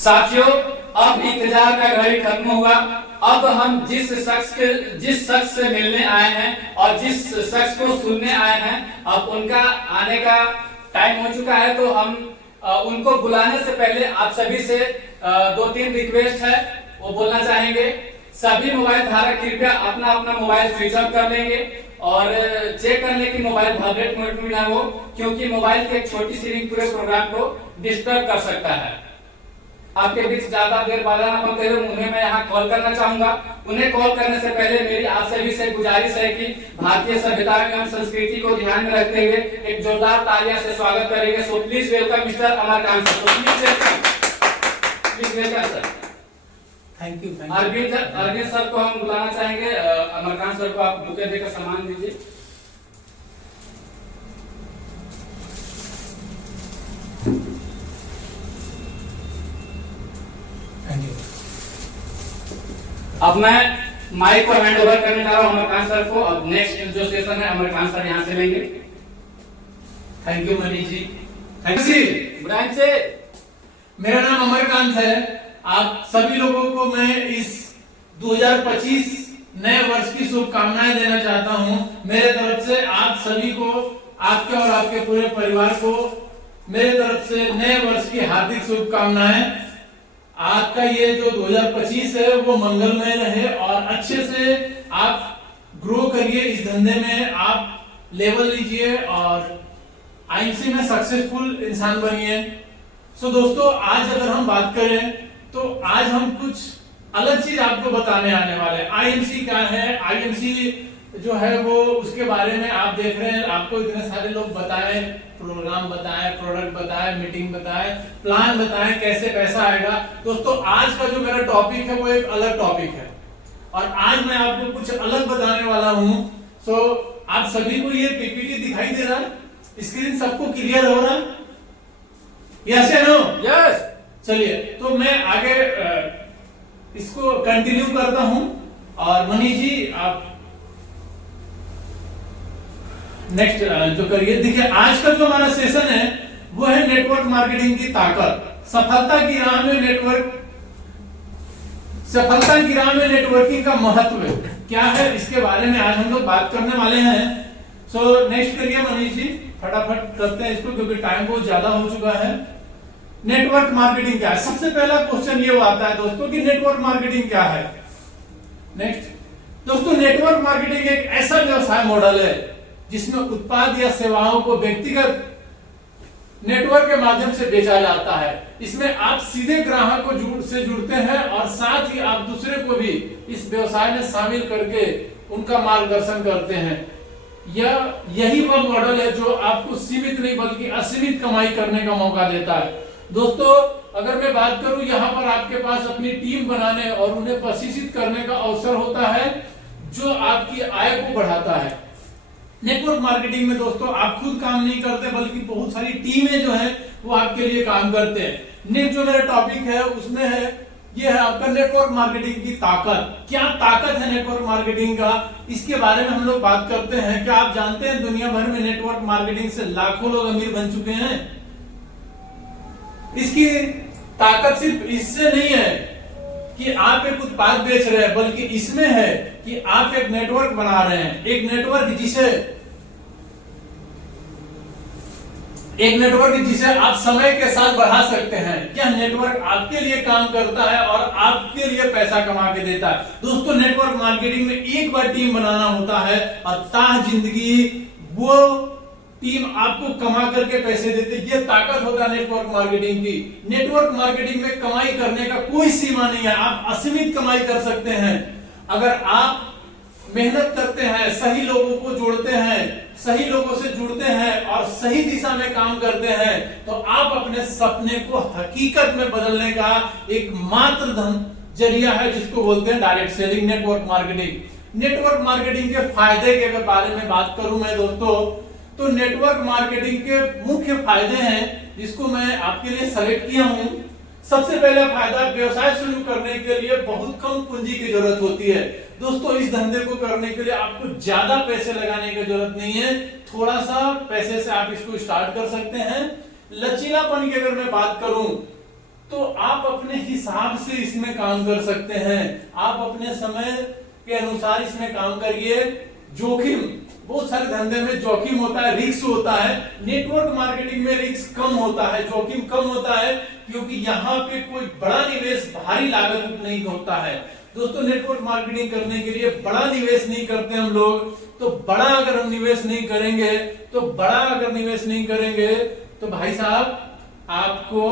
साथियों, अब इंतजार का घड़ी खत्म हुआ। अब हम जिस शख्स से मिलने आए हैं और जिस शख्स को सुनने आए हैं, अब उनका आने का टाइम हो चुका है। तो हम उनको बुलाने से पहले आप सभी से 2-3 रिक्वेस्ट है, वो बोलना चाहेंगे। सभी मोबाइल धारक कृपया अपना अपना मोबाइल स्विच ऑफ कर लेंगे और चेक कर ले कि मोबाइल वाइब्रेट मोड में ना हो, क्योंकि मोबाइल की एक छोटी सी रिंग पूरे प्रोग्राम को डिस्टर्ब कर सकता है। आपके बीच ज्यादा देर बात ना करते हुए उन्हें मैं यहाँ कॉल करना चाहूंगा। उन्हें कॉल करने से पहले मेरी आप सभी से गुजारिश है कि भारतीय सभ्यता एवं संस्कृति को ध्यान में रखते हुए एक जोरदार तालियां से स्वागत करेंगे। So please welcome mister Amarkant sir. Please welcome sir. Thank you. Arvind sir को हम बुलाना चाहेंगे। अमरकांत सर को आप बुके देकर सम्मान दीजिए। अब मैं माइक को हैंड ओवर करने जा रहा हूं अमरकांत सर को। अब नेक्स्ट जो सेशन है अमरकांत सर यहां से लेंगे। Thank you Manish ji. Thank you ji. Branch से मेरा नाम अमरकांत है। आप सभी लोगों को मैं इस 2025 नए वर्ष की शुभकामनाएं देना चाहता हूं। मेरे तरफ से आप सभी को, आपके और आपके पूरे परिवार को मेरे तरफ से नए वर्ष की हार्दिक शुभकामनाएं। आपका ये जो 2025 है वो मंगलमय रहे और अच्छे से आप ग्रो करिए इस धंधे में, आप लेवल लीजिए और आईएमसी में सक्सेसफुल इंसान बनिए। सो दोस्तों, आज अगर हम बात करें तो आज हम कुछ अलग चीज आपको बताने आने वाले हैं। आईएमसी क्या है, आईएमसी जो है वो उसके बारे में आप देख रहे हैं, आपको इतने सारे लोग बताएं, प्रोग्राम बताएं, प्रोडक्ट बताएं, मीटिंग बताएं, प्लान बताएं, कैसे पैसा आएगा। दोस्तों, आज का जो मेरा टॉपिक है वो एक अलग टॉपिक है और आज मैं आपको कुछ अलग बताने वाला हूं। सो आप सभी को ये पीपीटी दिखाई दे रहा है? स्क्रीन सबको क्लियर हो रहा है? यस या नो? यस। चलिए, तो मैं आगे इसको कंटिन्यू करता हूं और मनीष जी आप नेक्स्ट जो करिए। देखिए, आज का जो हमारा सेशन है वो है नेटवर्क मार्केटिंग की ताकत। सफलता की राह में नेटवर्किंग का महत्व क्या है, इसके बारे में आज हम लोग बात करने वाले हैं। सो नेक्स्ट करिए मनीष जी, फटाफट करते हैं इसको क्योंकि टाइम बहुत ज्यादा हो चुका है। नेटवर्क मार्केटिंग क्या है? सबसे पहला क्वेश्चन ये आता है दोस्तों कि नेटवर्क मार्केटिंग क्या है। नेक्स्ट दोस्तों, नेटवर्क मार्केटिंग एक ऐसा व्यवसाय मॉडल है जिसमें उत्पाद या सेवाओं को व्यक्तिगत नेटवर्क के माध्यम से बेचा जाता है। इसमें आप सीधे ग्राहक को से जुड़ते हैं और साथ ही आप दूसरे को भी इस व्यवसाय में शामिल करके उनका मार्गदर्शन करते हैं। यही वह मॉडल है जो आपको सीमित नहीं बल्कि असीमित कमाई करने का मौका देता है। दोस्तों, अगर मैं बात करूं, यहाँ पर आपके पास अपनी टीम बनाने और उन्हें प्रशिक्षित करने का अवसर होता है जो आपकी आय को बढ़ाता है। नेटवर्क मार्केटिंग में दोस्तों आप खुद काम नहीं करते बल्कि बहुत सारी टीमें जो हैं वो आपके लिए काम करते हैं। नेक्स्ट जो मेरा टॉपिक है उसमें है, ये है आपका नेटवर्क मार्केटिंग की ताकत। क्या ताकत है नेटवर्क मार्केटिंग का, इसके बारे में हम लोग बात करते हैं। क्या आप जानते हैं दुनिया भर में नेटवर्क मार्केटिंग से लाखों लोग अमीर बन चुके हैं? इसकी ताकत सिर्फ इससे नहीं है कि आप एक उत्पाद बेच रहे हैं, बल्कि इसमें है कि आप एक नेटवर्क बना रहे हैं। एक नेटवर्क जिसे आप समय के साथ बढ़ा सकते हैं। यह नेटवर्क आपके लिए काम करता है और आपके लिए पैसा कमा के देता है। दोस्तों, नेटवर्क मार्केटिंग में एक बार टीम बनाना होता है और ताह जिंदगी वो टीम आपको कमा करके पैसे देते। ये ताकत होता है नेटवर्क मार्केटिंग की। नेटवर्क मार्केटिंग में कमाई करने का कोई सीमा नहीं है, आप असीमित कमाई कर सकते हैं। अगर आप मेहनत करते हैं, सही लोगों को जोड़ते हैं, सही लोगों से जुड़ते हैं और सही दिशा में काम करते हैं तो आप अपने सपने को हकीकत में बदलने का एक मात्र जरिया है जिसको बोलते हैं direct selling, network marketing. Network marketing के फायदे के बारे में बात करूं मैं दोस्तों, तो नेटवर्क मार्केटिंग के मुख्य फायदे हैं जिसको मैं आपके लिए सेलेक्ट किया हूं। सबसे पहला फायदा, व्यवसाय शुरू करने के लिए बहुत कम पूंजी की जरूरत होती है। दोस्तों, इस धंधे को करने के लिए आपको ज्यादा पैसे लगाने की जरूरत नहीं है, थोड़ा सा पैसे से आप इसको स्टार्ट कर सकते हैं। लचीलापन की अगर मैं बात करूं तो आप अपने हिसाब से इसमें काम कर सकते हैं, आप अपने समय के अनुसार इसमें काम करिए। जोखिम, बहुत सारे धंधे में जोखिम होता है, रिस्क होता है। नेटवर्क मार्केटिंग में रिस्क कम होता है, जोखिम कम होता है, क्योंकि यहाँ पे कोई बड़ा निवेश, भारी लागत नहीं होता है। दोस्तों, नेटवर्क मार्केटिंग करने के लिए बड़ा निवेश नहीं करते हम लोग। तो बड़ा अगर हम निवेश नहीं करेंगे तो भाई साहब आपको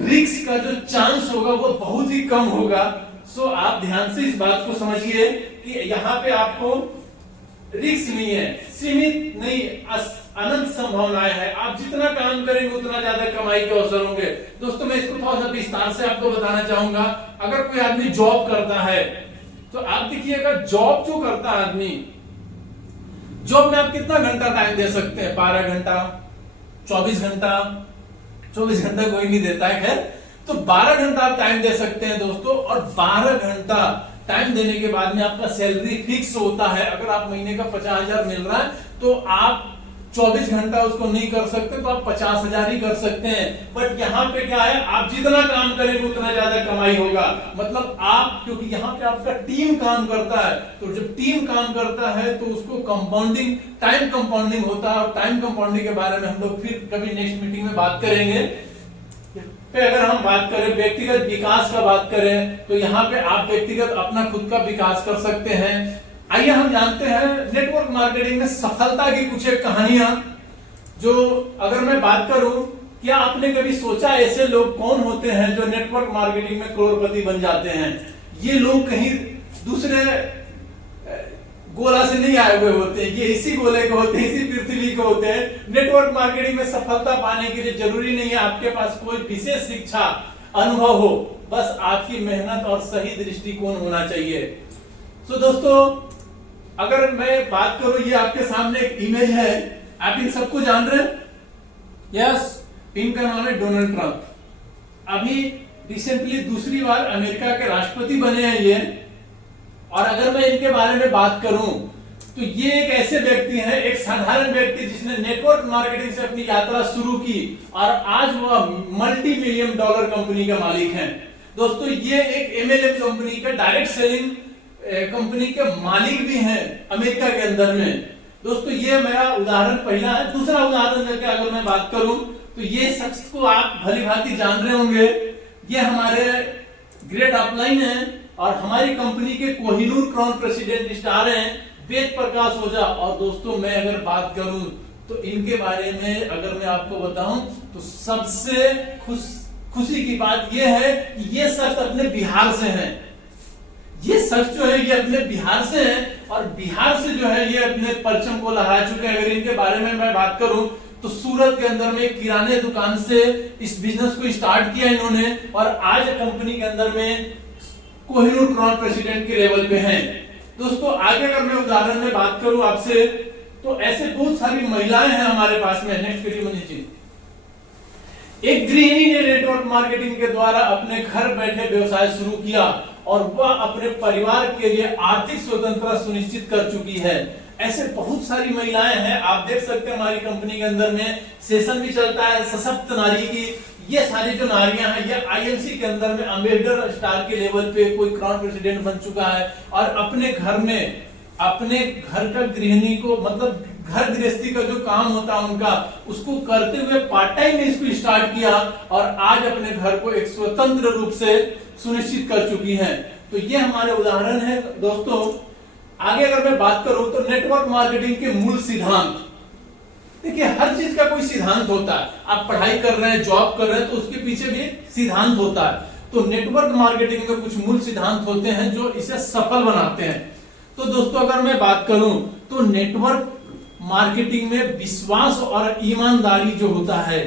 रिस्क का जो चांस होगा वो बहुत ही कम होगा। सो आप ध्यान से इस बात को समझिए कि यहाँ पे आपको रिस्क नहीं है, सीमित नहीं, अनंत संभावनाएं है। आप जितना काम करेंगे उतना ज्यादा कमाई के अवसर होंगे। दोस्तों, मैं इसको थोड़ा सा विस्तार से आपको बताना चाहूंगा। अगर कोई आदमी जॉब करता है तो आप देखिएगा, जॉब जो करता है आदमी, जॉब में आप कितना घंटा टाइम दे सकते हैं? 12 घंटा, 24 घंटा। 24 घंटा कोई नहीं देता है, खैर। तो 12 घंटा आप टाइम दे सकते हैं दोस्तों, और 12 घंटा टाइम देने के बाद में आपका सैलरी फिक्स होता है। अगर आप महीने का 50,000 मिल रहा है तो आप 24 घंटा उसको नहीं कर सकते, तो आप 50,000 ही कर सकते हैं। बट यहाँ पे क्या है, आप जितना काम करेंगे उतना ज्यादा कमाई होगा। मतलब आप, क्योंकि यहाँ पे आपका टीम काम करता है, तो जब टीम काम करता है तो उसको कंपाउंडिंग, टाइम कंपाउंडिंग होता है। और टाइम कंपाउंडिंग के बारे में हम लोग फिर कभी नेक्स्ट मीटिंग में बात करेंगे। पे अगर हम बात करें व्यक्तिगत विकास का बात करें, तो यहाँ पे आप व्यक्तिगत अपना खुद का विकास कर सकते हैं। आइए हम जानते हैं नेटवर्क मार्केटिंग में सफलता की कुछ एक कहानियां, जो अगर मैं बात करूं, क्या आपने कभी सोचा ऐसे लोग कौन होते हैं जो नेटवर्क मार्केटिंग में करोड़पति बन जाते हैं? ये लोग कहीं दूसरे गोला से नहीं आए हुए होते हैं, ये इसी गोले के होते हैं, इसी पृथ्वी के होते हैं। नेटवर्क मार्केटिंग में सफलता पाने के लिए जरूरी नहीं है आपके पास कोई विशेष शिक्षा, अनुभव हो, बस आपकी मेहनत और सही दृष्टिकोण होना चाहिए। तो दोस्तों, अगर मैं बात करूं, ये आपके सामने एक इमेज है, आप इन सबको जान रहे हैं? यस, इनका नाम है डोनाल्ड ट्रंप। अभी रिसेंटली दूसरी बार अमेरिका के राष्ट्रपति बने हैं ये। और अगर मैं इनके बारे में बात करूं तो ये एक ऐसे व्यक्ति हैं, एक साधारण व्यक्ति जिसने नेटवर्क मार्केटिंग से अपनी यात्रा शुरू की और आज वह मल्टी मिलियन डॉलर कंपनी का मालिक हैं। दोस्तों, ये एक MLM कंपनी के, डायरेक्ट सेलिंग कंपनी के मालिक भी हैं अमेरिका के अंदर में। दोस्तों, ये मेरा उदाहरण पहला है। दूसरा उदाहरण देकर अगर मैं बात करूं तो ये शख्स को आप भली भांति जान रहे होंगे। ये हमारे ग्रेट अपलाइन है और हमारी कंपनी के कोहिनूर क्राउन प्रेसिडेंट स्टार हैं, वेद प्रकाश ओझा। और दोस्तों, मैं अगर बात करूं तो इनके बारे में अगर मैं आपको बताऊं तो सबसे खुशी की बात यह है कि ये शख्स अपने बिहार से हैं। ये शख्स जो है ये अपने बिहार से हैं और बिहार से जो है ये अपने परचम को लहरा चुके हैं। अगर इनके बारे में मैं बात करूं तो सूरत के अंदर में किराने दुकान से इस बिजनेस को स्टार्ट किया इन्होंने, और आज कंपनी के अंदर में कोहिनूर क्राउन प्रेसिडेंट के लेवल पे हैं। दोस्तों, आगे अगर मैं उदाहरण में बात करूं आपसे, तो ऐसे बहुत सारी महिलाएं हैं हमारे पास में। नेक्स्ट करिए मनीष जी। एक गृहिणी ने नेटवर्क मार्केटिंग के द्वारा अपने घर बैठे व्यवसाय शुरू किया और वह अपने परिवार के लिए आर्थिक स्वतंत्रता सुनिश्चित कर चुकी है। ऐसे बहुत सारी महिलाएं हैं, आप देख सकते हैं हमारी कंपनी के अंदर में सेशन भी चलता है सशक्त नारी की। ये सारी जो नारियां हैं, ये IMC के अंदर में अम्बेसडर स्टार के लेवल पे कोई क्राउन प्रेसिडेंट बन चुका है और अपने घर में, अपने घर का गृहिणी को, मतलब घर गृहस्थी का जो काम होता है उनका, उसको करते हुए पार्ट टाइम में इसको स्टार्ट किया और आज अपने घर को एक स्वतंत्र रूप से सुनिश्चित कर चुकी हैं। तो ये हमारे उदाहरण है दोस्तों। आगे अगर मैं बात करूं तो नेटवर्क मार्केटिंग के मूल सिद्धांत, देखिए हर चीज का कोई सिद्धांत होता है। आप पढ़ाई कर रहे हैं, जॉब कर रहे हैं, तो उसके पीछे भी सिद्धांत होता है। तो नेटवर्क मार्केटिंग में कुछ मूल सिद्धांत होते हैं जो इसे सफल बनाते हैं। तो दोस्तों, अगर मैं बात करूं तो नेटवर्क मार्केटिंग में विश्वास और ईमानदारी जो होता है,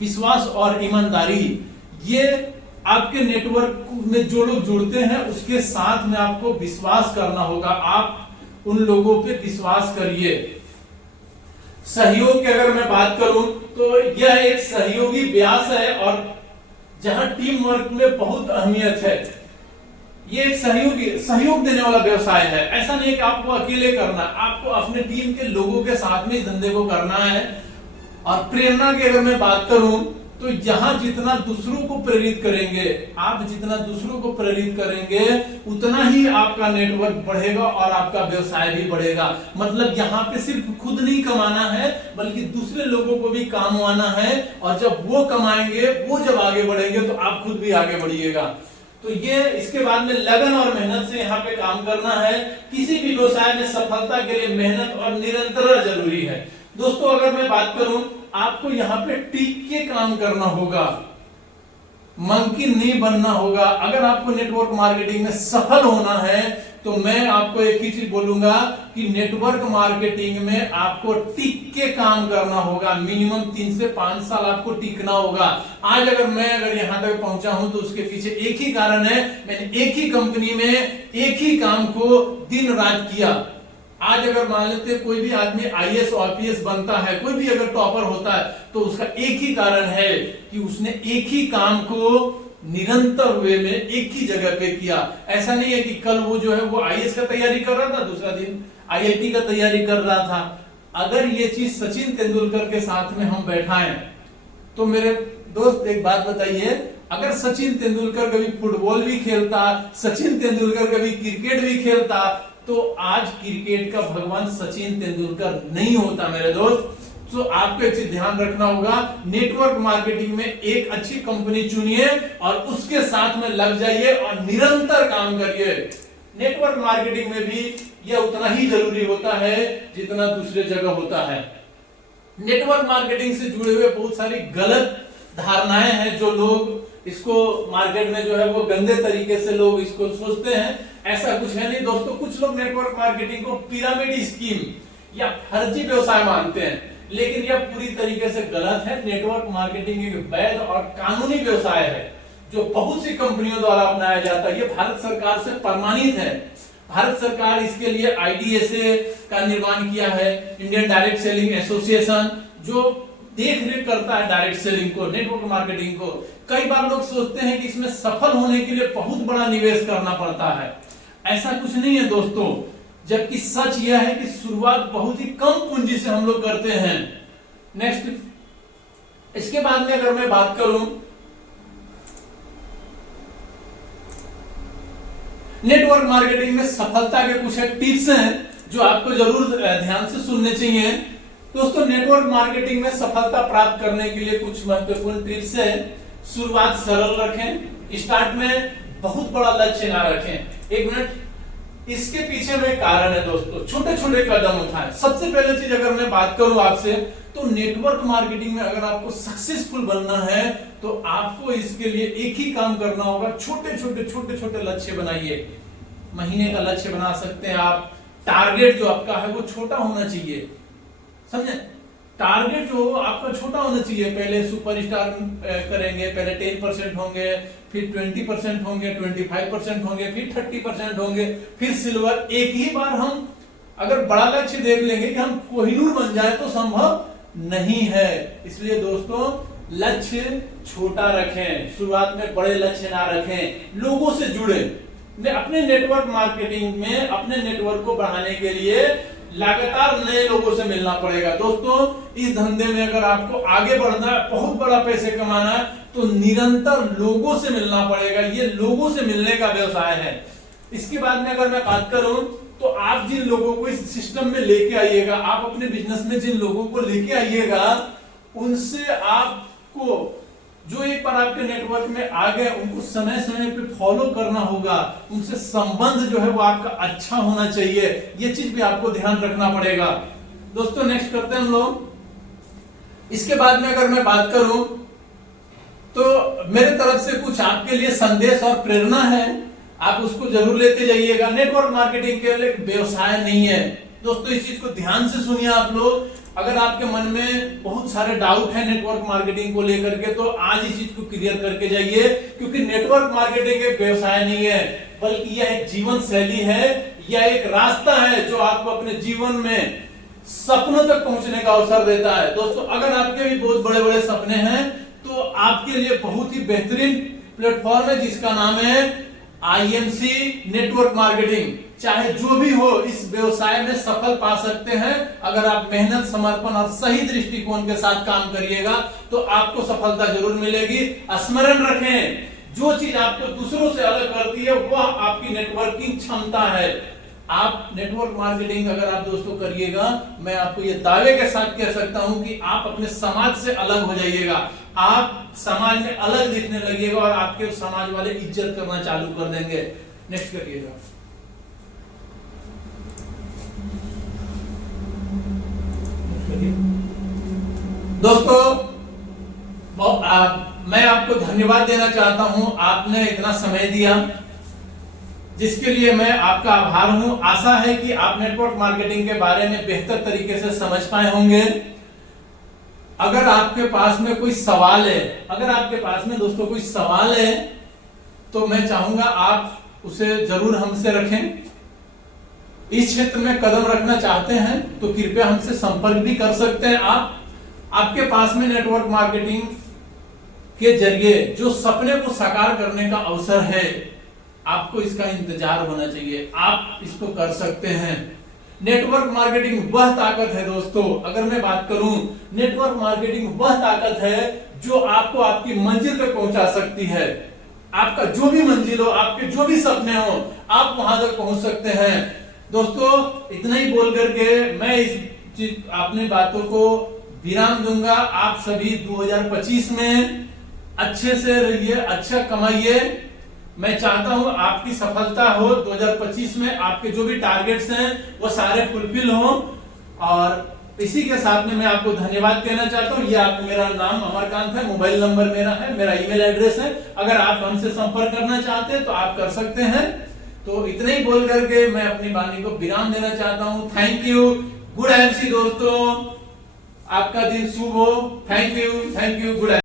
विश्वास और ईमानदारी, ये आपके नेटवर्क में जो लोग जुड़ते हैं उसके साथ में आपको विश्वास करना होगा। आप उन लोगों पे विश्वास करिए। सहयोग की अगर मैं बात करूं तो यह एक सहयोगी व्यास है और जहां टीम वर्क में बहुत अहमियत है। ये एक सहयोग देने वाला व्यवसाय है। ऐसा नहीं कि आपको अकेले करना, आपको अपने टीम के लोगों के साथ में इस धंधे को करना है। और प्रेरणा की अगर मैं बात करूं तो यहां जितना दूसरों को प्रेरित करेंगे, आप जितना दूसरों को प्रेरित करेंगे उतना ही आपका नेटवर्क बढ़ेगा और आपका व्यवसाय भी बढ़ेगा। मतलब यहाँ पे सिर्फ खुद नहीं कमाना है बल्कि दूसरे लोगों को भी काम आना है, और जब वो कमाएंगे, वो जब आगे बढ़ेंगे तो आप खुद भी आगे बढ़िएगा। तो ये इसके बाद में लगन और मेहनत से यहाँ पे काम करना है। किसी भी व्यवसाय में सफलता के लिए मेहनत और निरंतरता जरूरी है। दोस्तों अगर मैं बात करूं, आपको यहाँ पे टिक के काम करना होगा, मंकी नहीं बनना होगा। अगर आपको नेटवर्क मार्केटिंग में सफल होना है तो मैं आपको एक ही चीज बोलूंगा कि नेटवर्क मार्केटिंग में आपको टिक के काम करना होगा। मिनिमम 3 से 5 साल आपको टिकना होगा। आज अगर यहां तक पहुंचा हूं तो उसके पीछे एक ही कारण है, मैंने एक ही कंपनी में एक ही काम को दिन रात किया। आज अगर मान लेते हैं कोई भी आदमी आईएएस ऑफिस बनता है, कोई भी अगर टॉपर होता है, तो उसका एक ही कारण है कि उसने एक ही काम को निरंतर वे में एक ही जगह पे किया। ऐसा नहीं है कि कल वो जो है वो आईएएस का तैयारी कर रहा था, दूसरा दिन आईआईटी का तैयारी कर रहा था। अगर ये चीज सचिन तेंदुलकर के साथ में हम बैठाएं तो मेरे दोस्त एक बात बताइए, अगर सचिन तेंदुलकर कभी फुटबॉल भी खेलता, सचिन तेंदुलकर कभी क्रिकेट भी खेलता, तो आज क्रिकेट का भगवान सचिन तेंदुलकर नहीं होता मेरे दोस्त। तो आपको एक चीज ध्यान रखना होगा, नेटवर्क मार्केटिंग में एक अच्छी कंपनी चुनिए और उसके साथ में लग जाइए और निरंतर काम करिए। नेटवर्क मार्केटिंग में भी यह उतना ही जरूरी होता है जितना दूसरे जगह होता है। नेटवर्क मार्केटिंग से जुड़े हुए बहुत सारी गलत धारणाएं हैं, जो लोग इसको मार्केट में जो है वो गंदे तरीके से लोग इसको सोचते हैं। ऐसा कुछ है नहीं दोस्तों। कुछ लोग नेटवर्क मार्केटिंग को पिरामिड स्कीम या फर्जी व्यवसाय मानते हैं, लेकिन यह पूरी तरीके से गलत है। नेटवर्क मार्केटिंग एक वैध और कानूनी व्यवसाय है जो बहुत सी कंपनियों द्वारा अपनाया जाता है। ये भारत सरकार से प्रमाणित है। भारत सरकार इसके लिए आईडीएसए का निर्माण किया है, इंडियन डायरेक्ट सेलिंग एसोसिएशन, जो देख रेख करता है डायरेक्ट सेलिंग को, नेटवर्क मार्केटिंग को। कई बार लोग सोचते हैं कि इसमें सफल होने के लिए बहुत बड़ा निवेश करना पड़ता है। ऐसा कुछ नहीं है दोस्तों, जबकि सच यह है कि शुरुआत बहुत ही कम पूंजी से हम लोग करते हैं। नेक्स्ट, इसके बाद में अगर मैं बात करूं, नेटवर्क मार्केटिंग में सफलता के कुछ टिप्स हैं जो आपको जरूर ध्यान से सुनने चाहिए। दोस्तों नेटवर्क मार्केटिंग में सफलता प्राप्त करने के लिए कुछ महत्वपूर्ण टिप्स है। शुरुआत सरल रखें, स्टार्ट में बहुत बड़ा लक्ष्य ना रखें। एक मिनट, इसके पीछे में कारण है दोस्तों, छोटे छोटे कदम उठाएं। सबसे पहले चीज अगर मैं बात करूं आपसे, तो नेटवर्क मार्केटिंग में अगर आपको सक्सेसफुल बनना है तो आपको इसके लिए एक ही काम करना होगा। छोटे छोटे लक्ष्य बनाइए। महीने का लक्ष्य बना सकते हैं आप। टारगेट जो आपका है वो छोटा होना चाहिए, समझे? टारगेट जो आपका छोटा होना चाहिए। पहले सुपरस्टार करेंगे, पहले 10% होंगे, फिर 20% होंगे, 25% होंगे, फिर 30% होंगे, फिर सिल्वर। एक ही बार हम अगर बड़ा लक्ष्य देख लेंगे कि हम कोहिनूर बन जाए तो संभव नहीं है। इसलिए दोस्तों लक्ष्य छोटा रखें, शुरुआत में बड़े लक्ष्य ना रखें। लोगों से जुड़े। अपने नेटवर्क मार्केटिंग में अपने नेटवर्क को बढ़ाने के लिए लगातार नए लोगों से मिलना पड़ेगा। दोस्तों इस धंधे में अगर आपको आगे बढ़ना है, बहुत बड़ा पैसे कमाना है, तो निरंतर लोगों से मिलना पड़ेगा। ये लोगों से मिलने का व्यवसाय है। इसके बाद में अगर मैं बात करूं तो आप जिन लोगों को इस सिस्टम में लेके आइएगा, आप अपने बिजनेस में जिन लोगों को लेके आइएगा, उनसे आपको जो एक बार आपके नेटवर्क में आ गए उनको समय समय पे फॉलो करना होगा। उनसे संबंध जो है वो आपका अच्छा होना चाहिए। ये चीज भी आपको ध्यान रखना पड़ेगा। दोस्तों नेक्स्ट करते हैं हम लोग। इसके बाद में अगर मैं बात करूं तो मेरे तरफ से कुछ आपके लिए संदेश और प्रेरणा है, आप उसको जरूर लेते जाइएगा। नेटवर्क मार्केटिंग केवल एक व्यवसाय नहीं है दोस्तों, इस चीज को ध्यान से सुनिए आप लोग। अगर आपके मन में बहुत सारे डाउट है नेटवर्क मार्केटिंग को लेकर के, तो आज इस चीज को क्लियर करके जाइए, क्योंकि नेटवर्क मार्केटिंग एक व्यवसाय नहीं है, बल्कि यह एक जीवन शैली है। यह एक रास्ता है जो आपको अपने जीवन में सपनों तक पहुंचने का अवसर देता है। दोस्तों अगर आपके भी बहुत बड़े बड़े सपने हैं तो आपके लिए बहुत ही बेहतरीन प्लेटफॉर्म है जिसका नाम है आईएमसी नेटवर्क मार्केटिंग, चाहे जो भी हो इस व्यवसाय में सफल पा सकते हैं। अगर आप मेहनत, समर्पण और सही दृष्टिकोण के साथ काम करिएगा तो आपको सफलता जरूर मिलेगी। स्मरण रखें, जो चीज आपको दूसरों से अलग करती है वह आपकी नेटवर्किंग क्षमता है। आप नेटवर्क मार्केटिंग अगर आप दोस्तों करिएगा, मैं आपको ये दावे के साथ कह सकता हूं कि आप अपने समाज से अलग हो जाइएगा, आप समाज में अलग दिखने लगिएगा और आपके समाज वाले इज्जत करना चालू कर देंगे। नेक्स्ट करिएगा। दोस्तों मैं आपको धन्यवाद देना चाहता हूं, आपने इतना समय दिया जिसके लिए मैं आपका आभार हूं। आशा है कि आप नेटवर्क मार्केटिंग के बारे में बेहतर तरीके से समझ पाए होंगे। अगर आपके पास में कोई सवाल है, अगर आपके पास में दोस्तों कोई सवाल है तो मैं चाहूंगा आप उसे जरूर हमसे रखें। इस क्षेत्र में कदम रखना चाहते हैं तो कृपया हमसे संपर्क भी कर सकते हैं। आपके पास में नेटवर्क मार्केटिंग के जरिए जो सपने को साकार करने का अवसर है, आपको इसका इंतजार होना चाहिए, आप इसको कर सकते हैं। नेटवर्क मार्केटिंग वह ताकत है दोस्तों, अगर मैं बात करूं, नेटवर्क मार्केटिंग वह ताकत है जो आपको आपकी मंजिल पे पहुंचा सकती है। आपका जो भी मंजिल हो, आपके जो भी सपने हो, आप वहां तक पहुंच सकते हैं। दोस्तों इतना ही बोल करके मैं अपनी बातों को विराम दूंगा। आप सभी 2025 में अच्छे से रहिए, अच्छा कमाइए। मैं चाहता हूं आपकी सफलता हो 2025 में, आपके जो भी टारगेट्स हैं वो सारे फुलफिल हो। और इसी के साथ में मैं आपको धन्यवाद कहना चाहता हूं। ये आप, मेरा नाम अमरकांत है, मोबाइल नंबर मेरा है, मेरा ईमेल एड्रेस है। अगर आप हमसे संपर्क करना चाहते हैं तो आप कर सकते हैं। तो इतना ही बोल करके मैं अपनी वाणी को विराम देना चाहता हूं। थैंक यू, गुड एमसी दोस्तों, आपका दिन शुभ हो। Thank you, good.